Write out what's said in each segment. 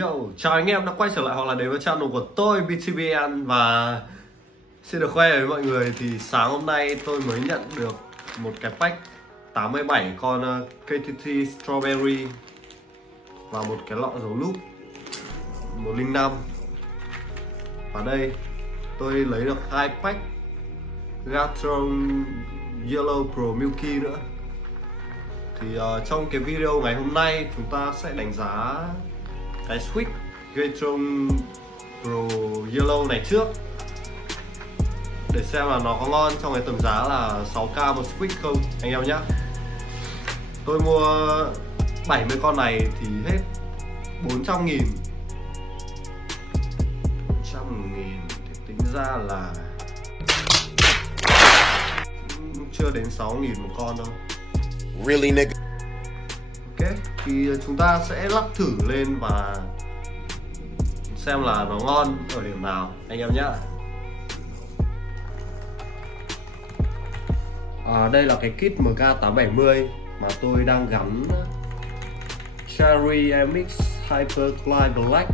Yo, chào anh em đã quay trở lại hoặc là đến với channel của tôi BTBN. Và xin được khoe với mọi người thì sáng hôm nay tôi mới nhận được một cái pack 87 con KTT Strawberry và một cái lọ dấu loop 105. Và đây tôi lấy được 2 pack Gatron Yellow Pro Milky nữa. Thì trong cái video ngày hôm nay chúng ta sẽ đánh giá cái Switch Gatron Pro Yellow này trước, để xem là nó có ngon trong cái tầm giá là 6k một Switch không anh em nhé. Tôi mua 70 con này thì hết 400.000. 400.000 thì tính ra là chưa đến 6.000 một con đâu. Really nigga? Ok, thì chúng ta sẽ lắp thử lên và xem là nó ngon ở điểm nào anh em nhé. Đây là cái kit MK870 mà tôi đang gắn Cherry MX Hyper Glide Black.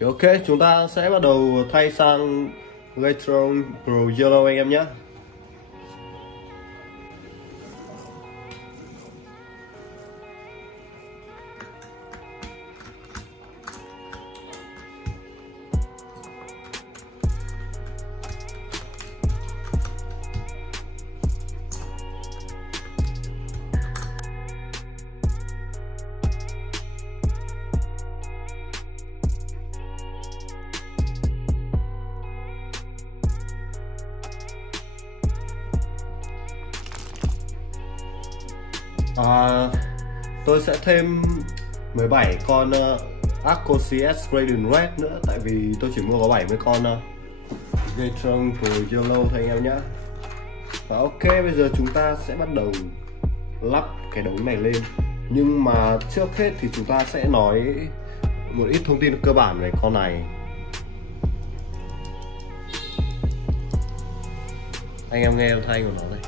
Thì ok, chúng ta sẽ bắt đầu thay sang Gatron Pro Yellow anh em nhé. Tôi sẽ thêm 17 con Arco CS Radiant Red nữa, tại vì tôi chỉ mua có 70 con Gatron Pro Yellow thôi anh em nhé. Và ok, bây giờ chúng ta sẽ bắt đầu lắp cái đống này lên. Nhưng mà trước hết thì chúng ta sẽ nói một ít thông tin cơ bản về con này. Anh em nghe âm thanh của nó đây.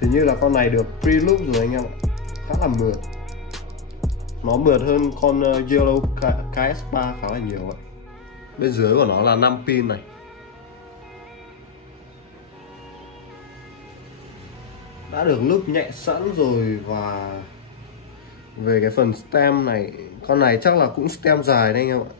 Hình như là con này được pre-loop rồi anh em ạ. Khá là mượt. Nó mượt hơn con Yellow KS3 khá là nhiều ạ. Bên dưới của nó là 5 pin này. Đã được loop nhẹ sẵn rồi. Và về cái phần stem này, con này chắc là cũng stem dài đấy anh em ạ.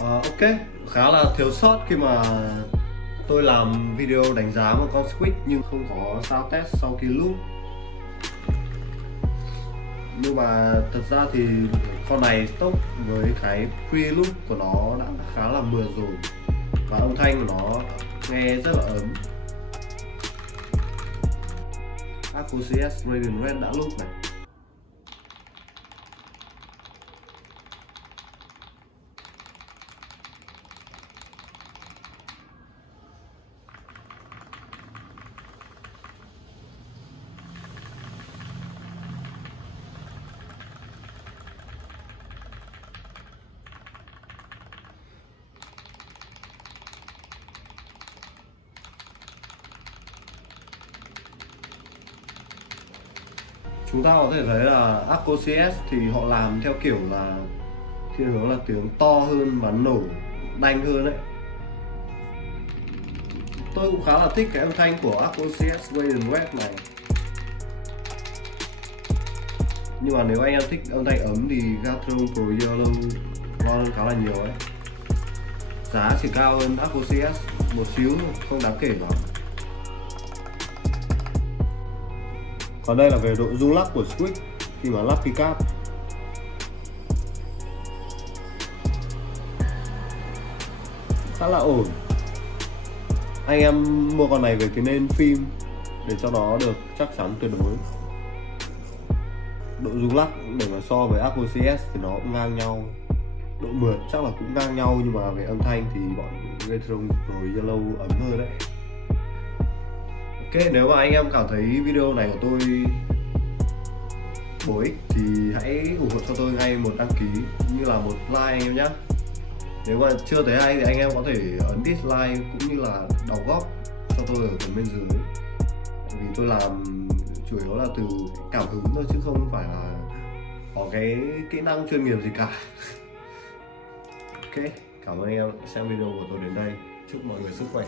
Ok, khá là thiếu sót khi mà tôi làm video đánh giá một con Squid nhưng không có sound test sau khi loop. Nhưng mà thật ra thì con này stock với cái pre-loop của nó đã khá là mượt rồi và âm thanh của nó nghe rất là ấm. Aqua CS Radiant Red đã loop này. Chúng ta có thể thấy là Aqua CS thì họ làm theo kiểu là thiên hướng là tiếng to hơn và nổ đanh hơn đấy. Tôi cũng khá là thích cái âm thanh của Aqua CS Radiant Red này. Nhưng mà nếu anh em thích âm thanh ấm thì Gatron Pro Yellow ngon hơn khá là nhiều ấy. Giá chỉ cao hơn Aqua CS một xíu, không đáng kể lắm. Còn đây là về độ rung lắc của Squid khi mà lắp pickup. Khá là ổn. Anh em mua con này về cái nền phim để cho nó được chắc chắn tuyệt đối. Độ rung lắc để mà so với Aqua CS thì nó cũng ngang nhau. Độ mượt chắc là cũng ngang nhau, nhưng mà về âm thanh thì bọn Gatron Pro Yellow ấm hơn đấy. Ok, nếu mà anh em cảm thấy video này của tôi bổ ích thì hãy ủng hộ cho tôi ngay một đăng ký cũng như là một like anh em nhé. Nếu mà chưa thấy hay thì anh em có thể ấn dislike cũng như là đóng góp cho tôi ở phần bên dưới. Vì tôi làm chủ yếu là từ cảm hứng thôi chứ không phải là có cái kỹ năng chuyên nghiệp gì cả. Ok, cảm ơn anh em xem video của tôi đến đây. Chúc mọi người sức khỏe.